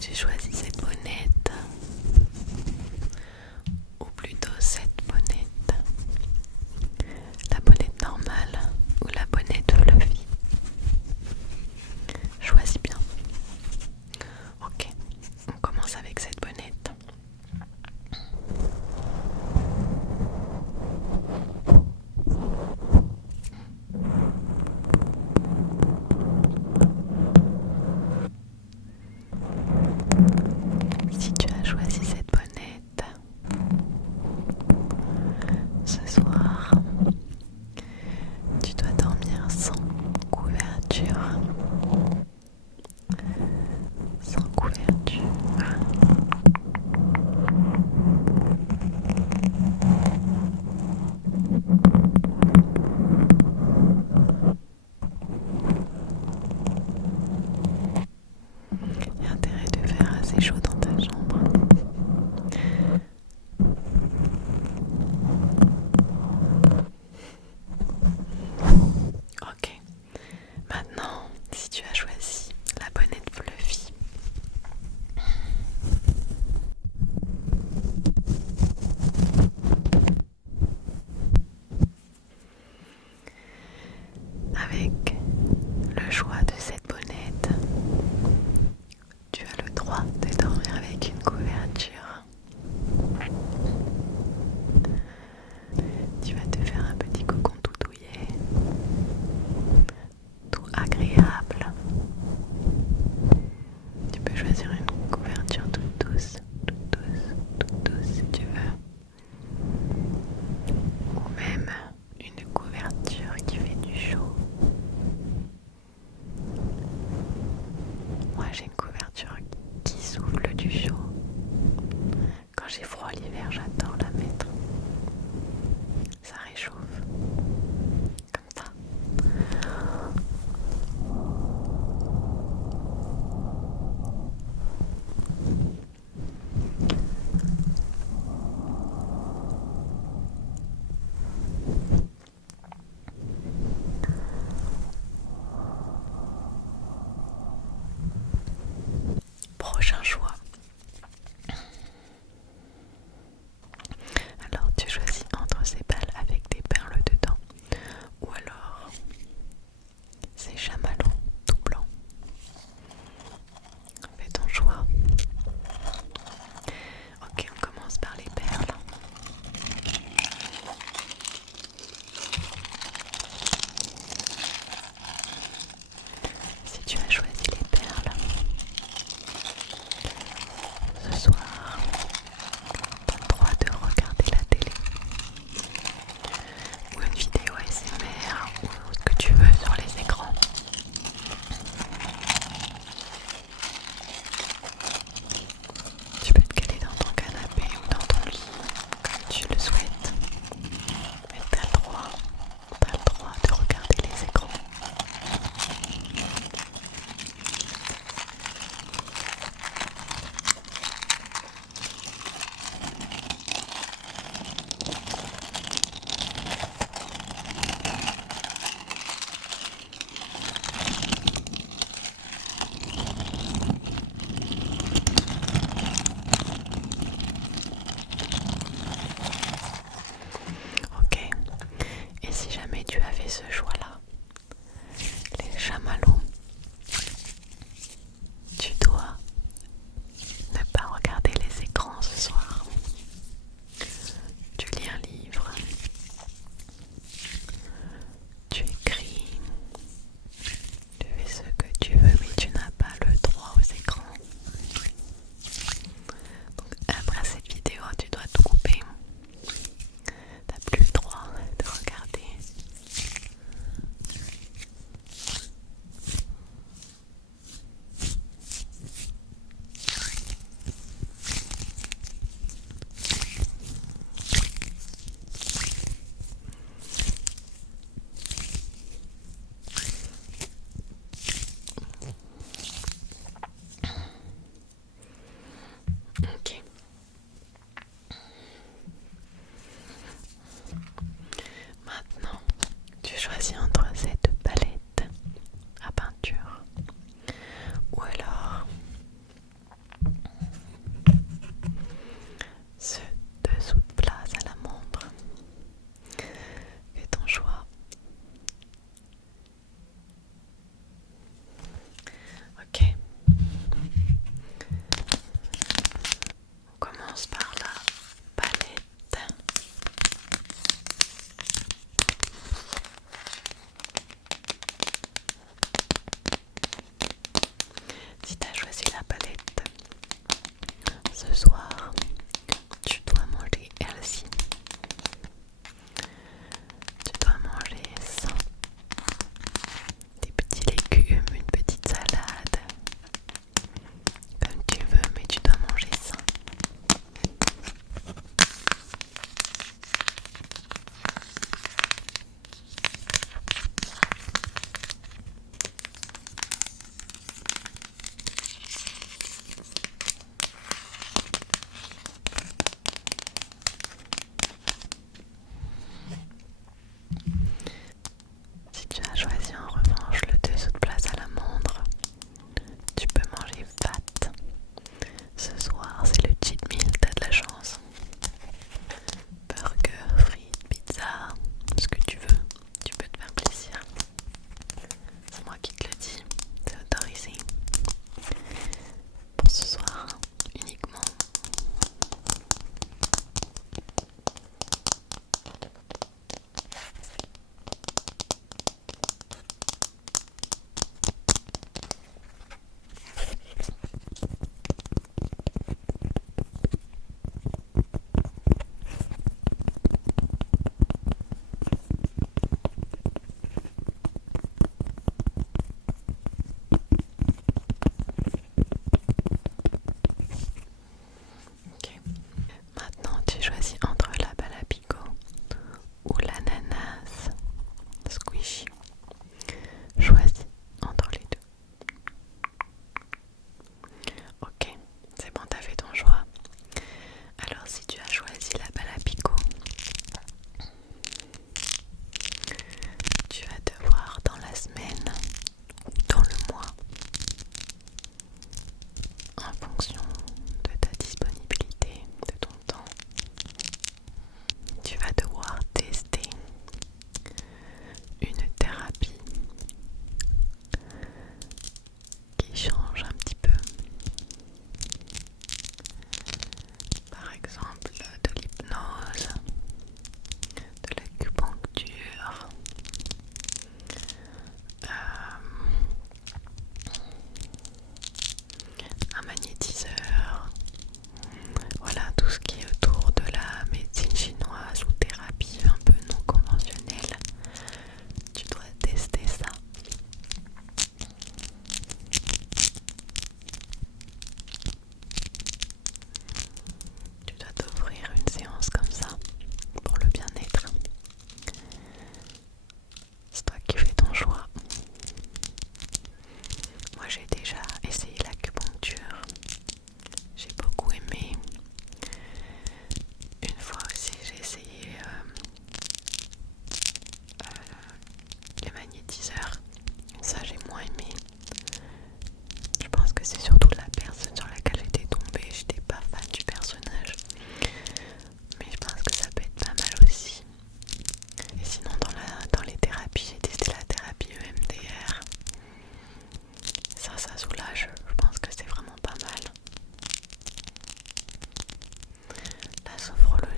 Tu choisis cette bonnette, ou plutôt cette bonnette. La bonnette normale ou la bonnette fluffy. Choisis bien. Ok, on commence avec cette bonnette. Si tu as choisi cette bonnette, ce soir, tu dois dormir sans couverture. Sans couverture. Il y a intérêt de faire assez chaud dans ta chambre. Ok, maintenant, si tu as choisi la bonnette fluffy, avec le choix de cette bonnette, tu as le droit de dormir avec une couverture. Tu vas te faire un petit cocon tout douillet, tout agréable. Tu peux choisir une couverture toute douce, si tu veux. Ou même une couverture qui fait du chaud. Moi j'ai une couverture qui souffle du chaud. Quand j'ai froid l'hiver, j'adore la mettre. Ça réchauffe. Comme ça. Prochain choix. Alors tu choisis entre ces balles avec des perles dedans ou alors ces chamallows tout blancs. Fais ton choix. Ok, on commence par les perles. Si tu as choisi les perles,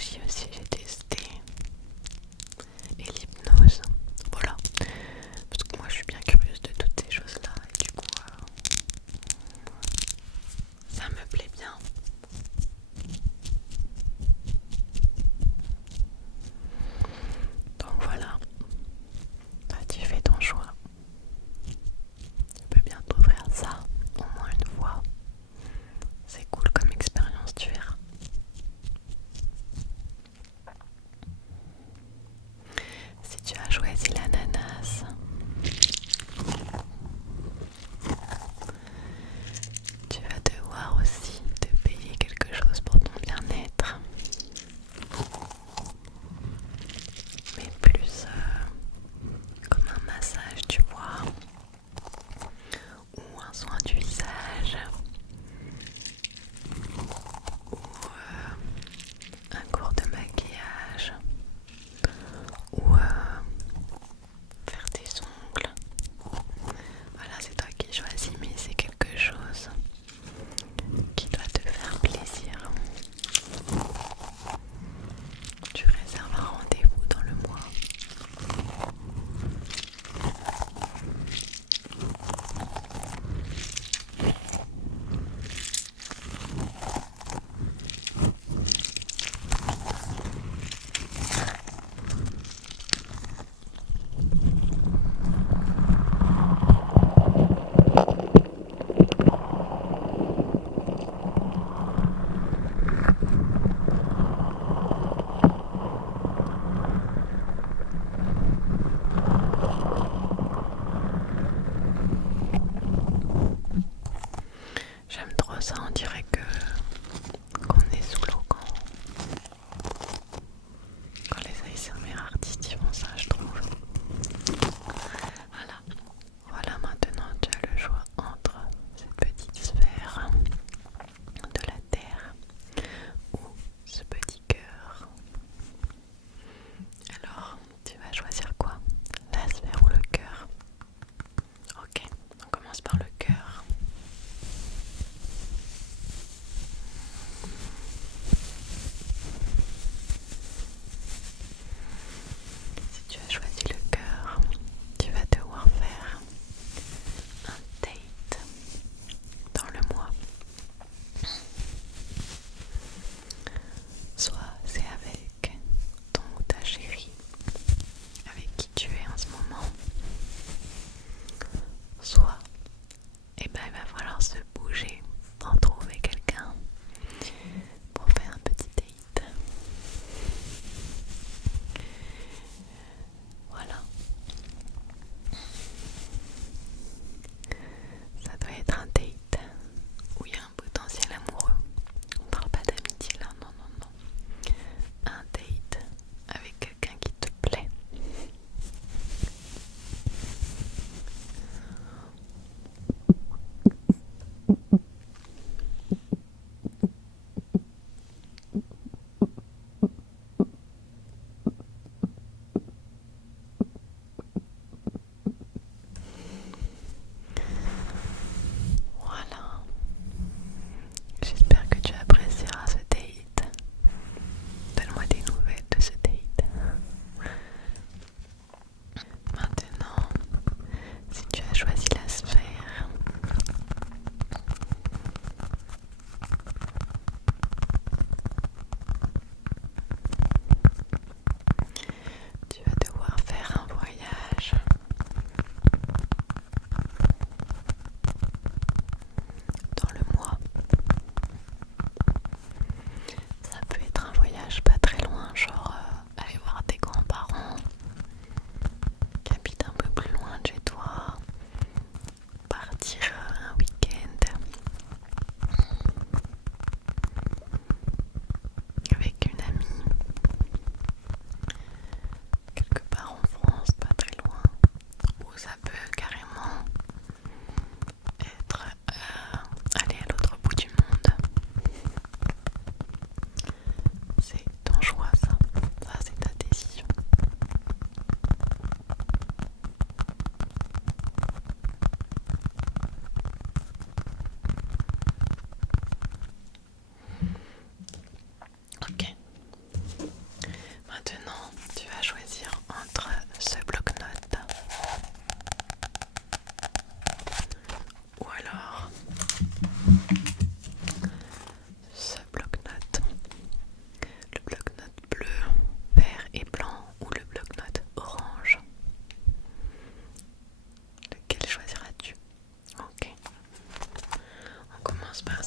sophrologie aussi, j'ai testé. Et l'hypnose. Voilà. Parce que moi je suis bien curieuse de toutes ces choses-là. Et du coup, ça me plaît bien. Donc voilà. Bah, tu fais ton choix. Tu peux bien t'ouvrir ça au moins une fois. C'est cool comme expérience, tu verras. Si tu as choisi l'ananas, tu vas devoir aussi te payer quelque chose pour ton bien-être. Mais plus comme un massage, tu vois, ou un soin du visage, ou un cours de maquillage, ou faire tes ongles. Voilà, c'est toi qui choisis, mais c'est quelque chose qui doit te faire plaisir. Tu réserves un rendez-vous dans le mois. J'aime trop ça, on dirait qu'on est sous l'eau quand les ASMR artistes ils font ça, je trouve. Voilà. Voilà, maintenant tu as le choix entre cette petite sphère de la Terre ou ce petit cœur. Alors, tu vas choisir quoi? La sphère ou le cœur? Ok, on commence par le cœur.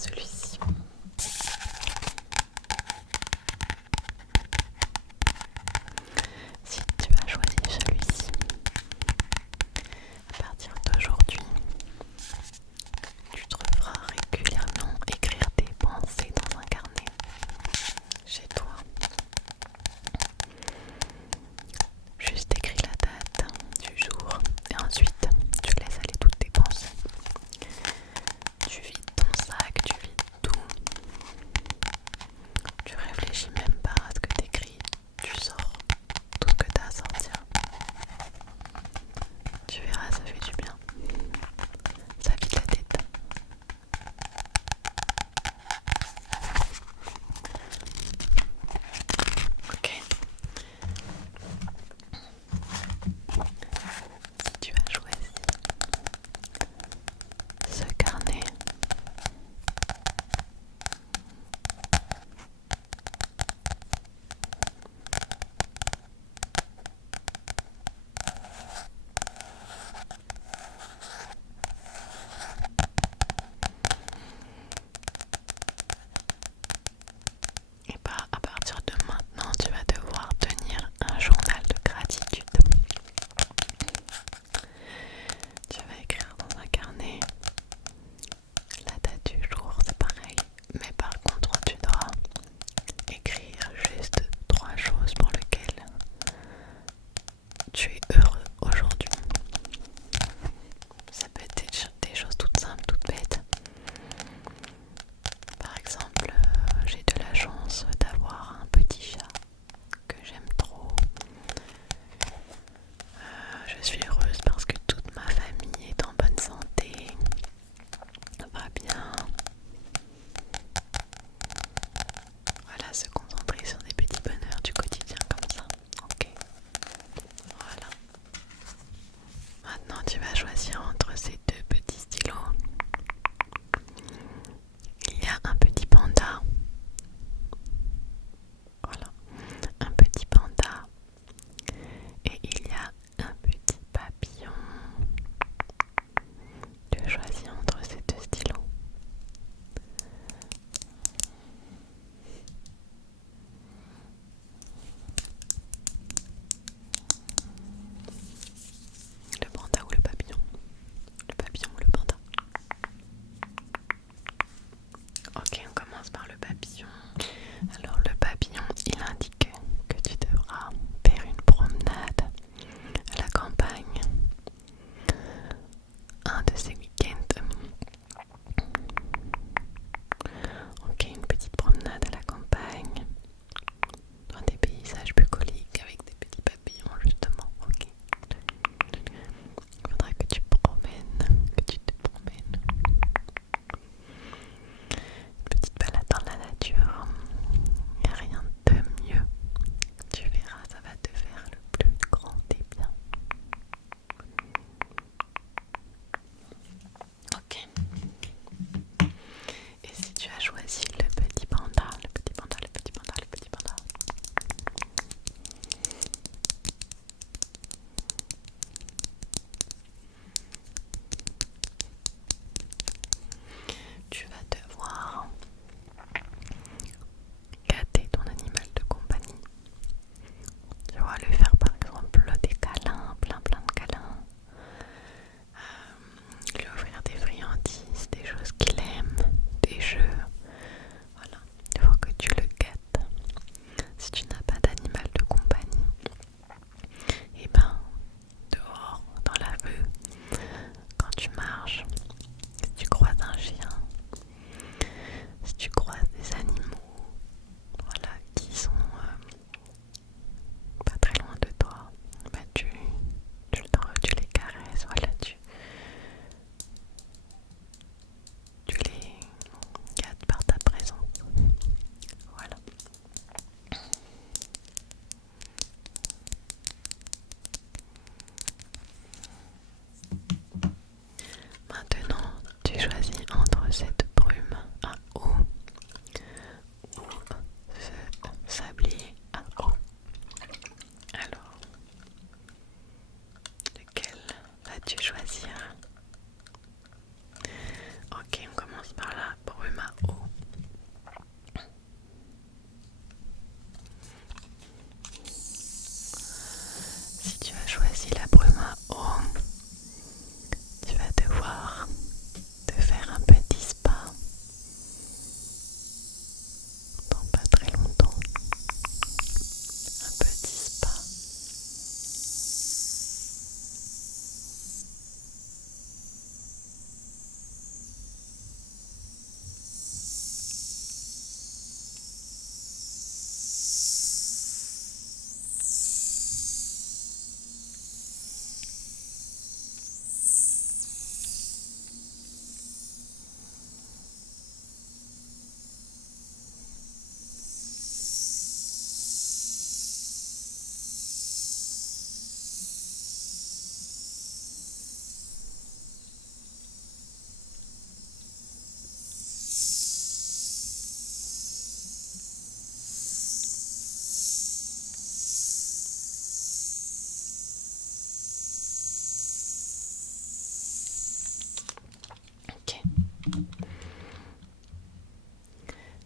celui-ci. Si tu as choisi celui-ci, à partir d'aujourd'hui, tu devras régulièrement écrire tes pensées dans un carnet chez toi. Juste écris la date du jour et ensuite tu laisses aller toutes tes pensées. Tu vides ton sac, tu vides tout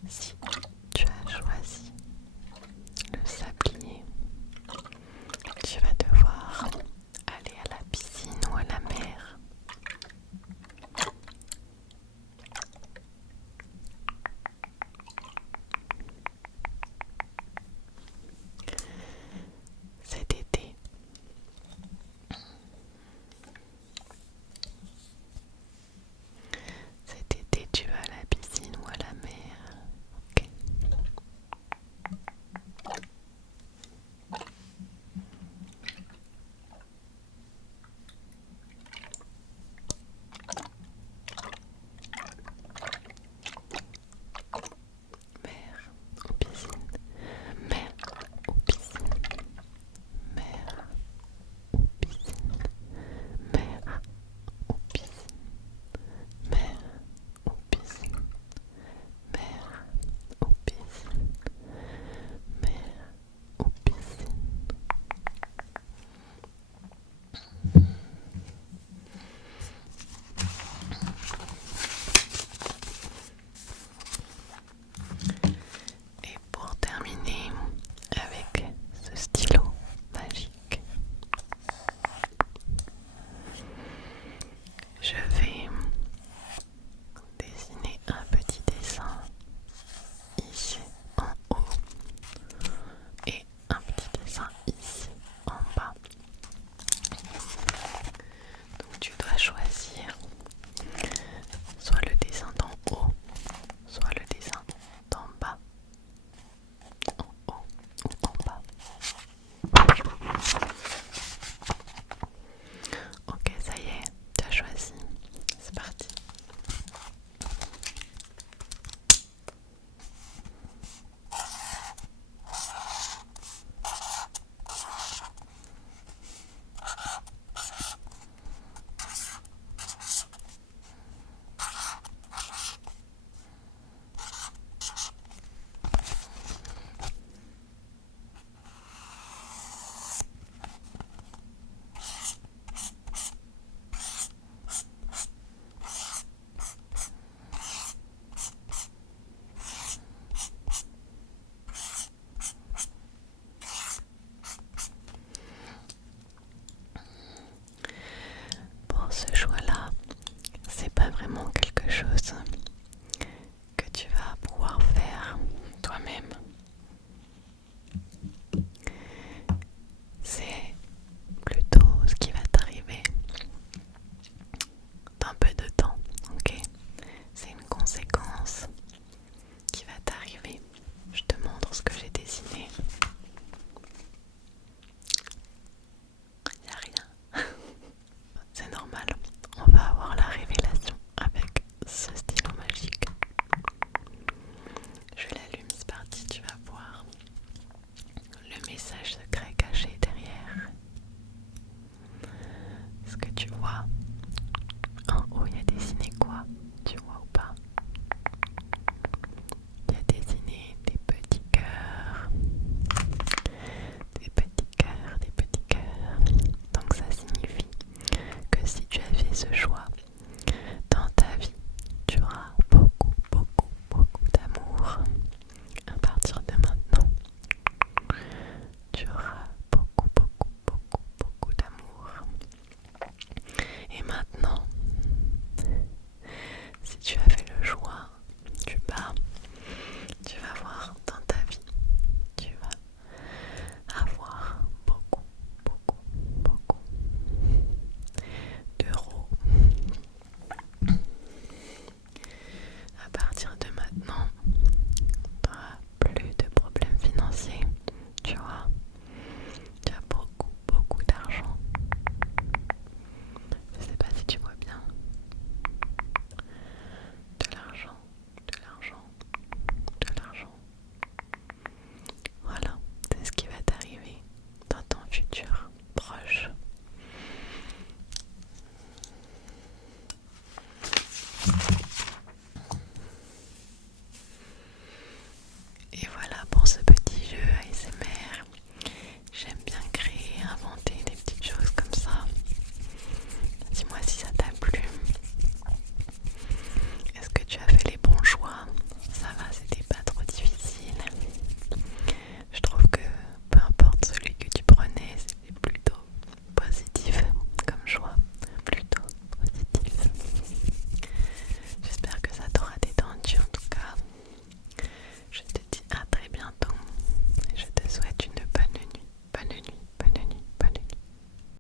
Si.